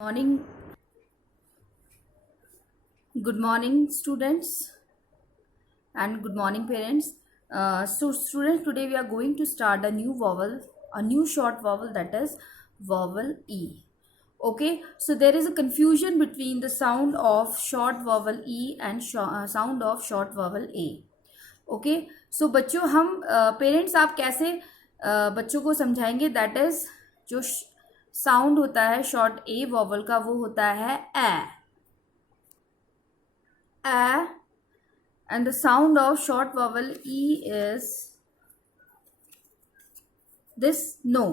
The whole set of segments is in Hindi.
Morning, good morning, students, and good morning, parents. Students, today we are going to start a new vowel, a new short vowel, that is vowel E. Okay, so there is a confusion between the sound of short vowel E and sound of short vowel A. Okay so बच्चों हम पेरेंट्स आप कैसे बच्चों को समझाएंगे दैट इज जो साउंड होता है शॉर्ट ए वॉवल का वो होता है A and the sound of short vowel E is this no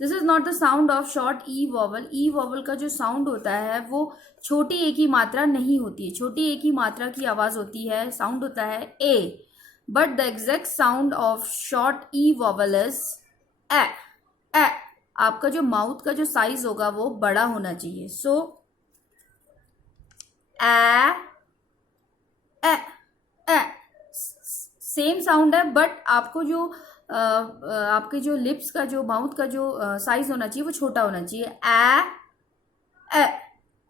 this is not the sound of short E vowel का जो साउंड होता है वो छोटी ए की मात्रा नहीं होती है। छोटी ए की मात्रा की आवाज होती है, साउंड होता है ए, but the exact sound of short e vowel is a a। आपका जो माउथ का जो साइज होगा वो बड़ा होना चाहिए। सो ए ए ए सेम साउंड है, बट आपको जो आपके जो लिप्स का जो माउथ का जो साइज होना चाहिए वो छोटा होना चाहिए। ए ए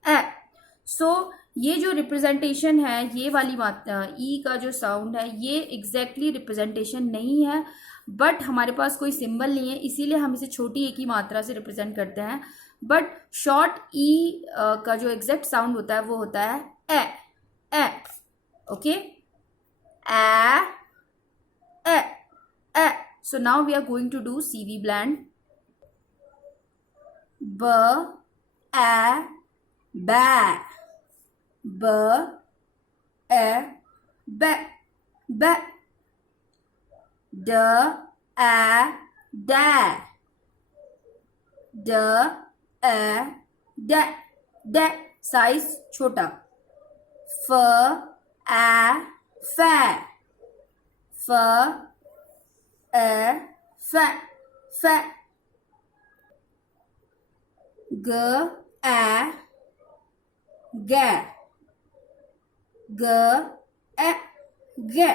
ए। सो ये जो रिप्रेजेंटेशन है, ये वाली बात ई का जो साउंड है ये एग्जैक्टली रिप्रेजेंटेशन नहीं है, बट हमारे पास कोई सिंबल नहीं है इसीलिए हम इसे छोटी ए की मात्रा से रिप्रेजेंट करते हैं। बट शॉर्ट ई का जो एग्जैक्ट साउंड होता है वो होता है ए ए। ओके, ए ए ए। So now we are going to do CV blend. ब ए बै, b e be be, d e da, d e de de, size छोटा। फ ए फे, फ ए फे फे, ग ए गे, ग ए गे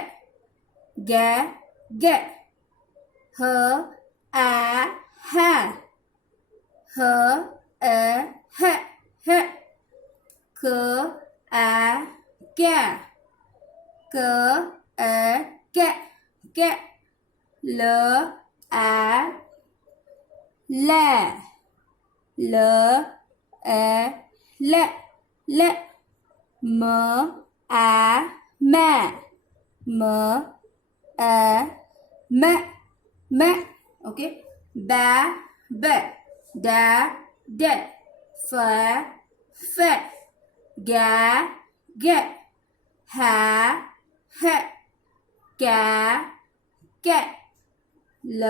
गे गे, ह ए है, ह ए है है, क ए के, क ए के के, ल ए ले, ल ए ले ले, म ए मैं, म ए मैं मैं। ओके, बै बे, डे डे, फ फे, गे गे, है है, कै कै, ल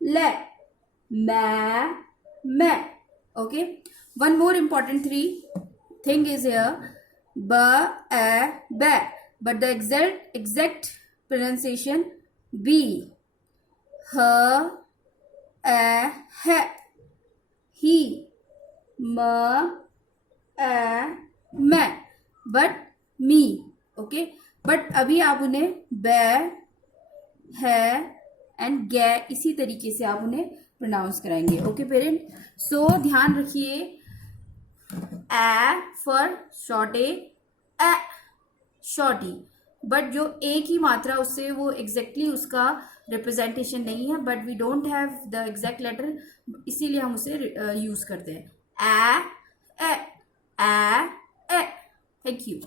ले, मैं। Okay, one more important thing is here, b a be, but the exact pronunciation b, h a he, he, m a me, but me। okay, but अभी आप उन्हें बे है एंड गे इसी तरीके से आप उन्हें प्रोनाउंस कराएंगे। ओके पेरेंट, सो ध्यान रखिए, A for short A short E, but जो ए की मात्रा उससे वो एग्जैक्टली उसका रिप्रेजेंटेशन नहीं है, but we don't have the exact letter, इसीलिए हम उसे यूज करते हैं। ए ए ए ए। Thank you.